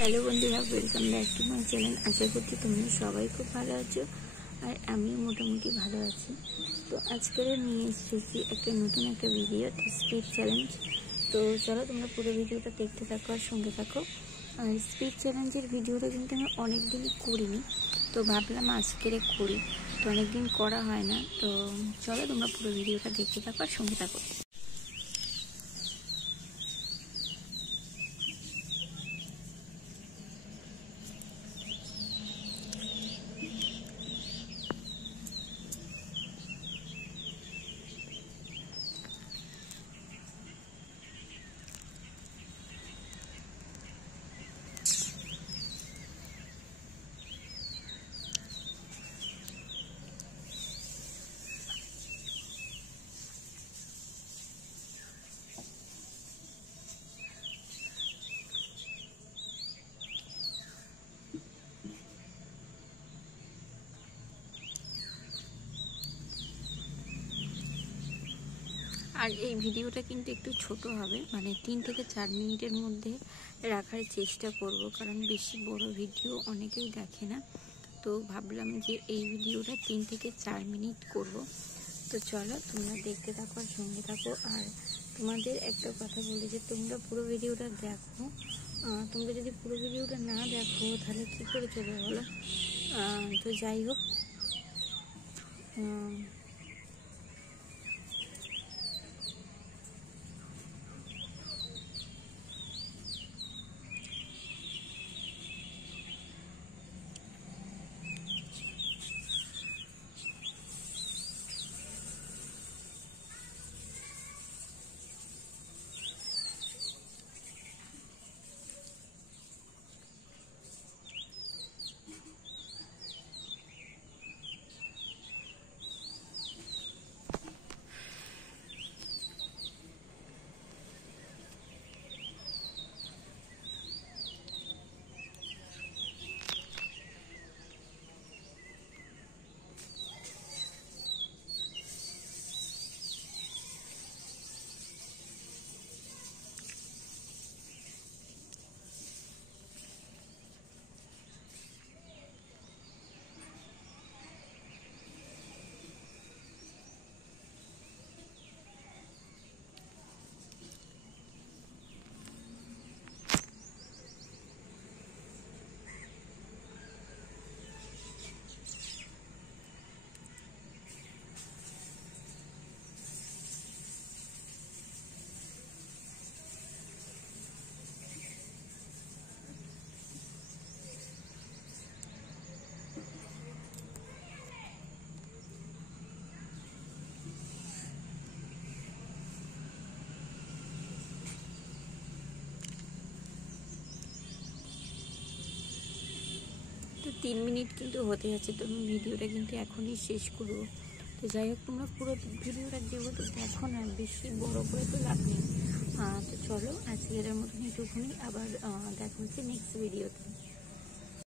হ্যালো বন্ধুরা, welcome back to my channel. আশা করছি তোমরা সবাই খুব ভালো আছো আর আমিও মোটামুটি ভালো আছি। তো আজকে নিয়ে এসেছি একটা নতুন ভিডিও, স্পিড চ্যালেঞ্জ। তো চলো তোমরা পুরো ভিডিওটা দেখতে থাকো আর সঙ্গে থাকো। আর স্পিড চ্যালেঞ্জের ভিডিওটা কিন্তু আমি অনেক দিনই করিনি, তো ভাবলাম আজকের করি। তো অনেক দিন করা হয় না, তো চলো তোমরা পুরো ভিডিওটা দেখতে থাকো আর সঙ্গে থাকো। আর এই ভিডিওটা কিন্তু একটু ছোট হবে, মানে 3 থেকে 4 মিনিটের মধ্যে রাখার চেষ্টা করব, কারণ বেশি বড় ভিডিও অনেকেই দেখে না। তো ভাবলাম যে এই ভিডিওটা 3 থেকে 4 মিনিট করব। তো চলো তোমরা দেখতে থাকো আর সঙ্গে থাকো। আর তোমাদের একটা কথা বলি যে তোমরা পুরো ভিডিওটা দেখো। তোমরা যদি পুরো ভিডিওটা না দেখো তাহলে কী করে চলবে বলো? তো যাই হোক, তো 3 মিনিট কিন্তু হতে যাচ্ছে, তো আমি ভিডিওটা কিন্তু এখনই শেষ করবো। তো যাই হোক, তোমরা পুরো ভিডিওটা যেহেতু দেখো না, বেশি বড় করে তো লাভ নেই। তো চলো আজকের মতন একটুখানি, আবার দেখা হচ্ছে নেক্সট ভিডিওতে।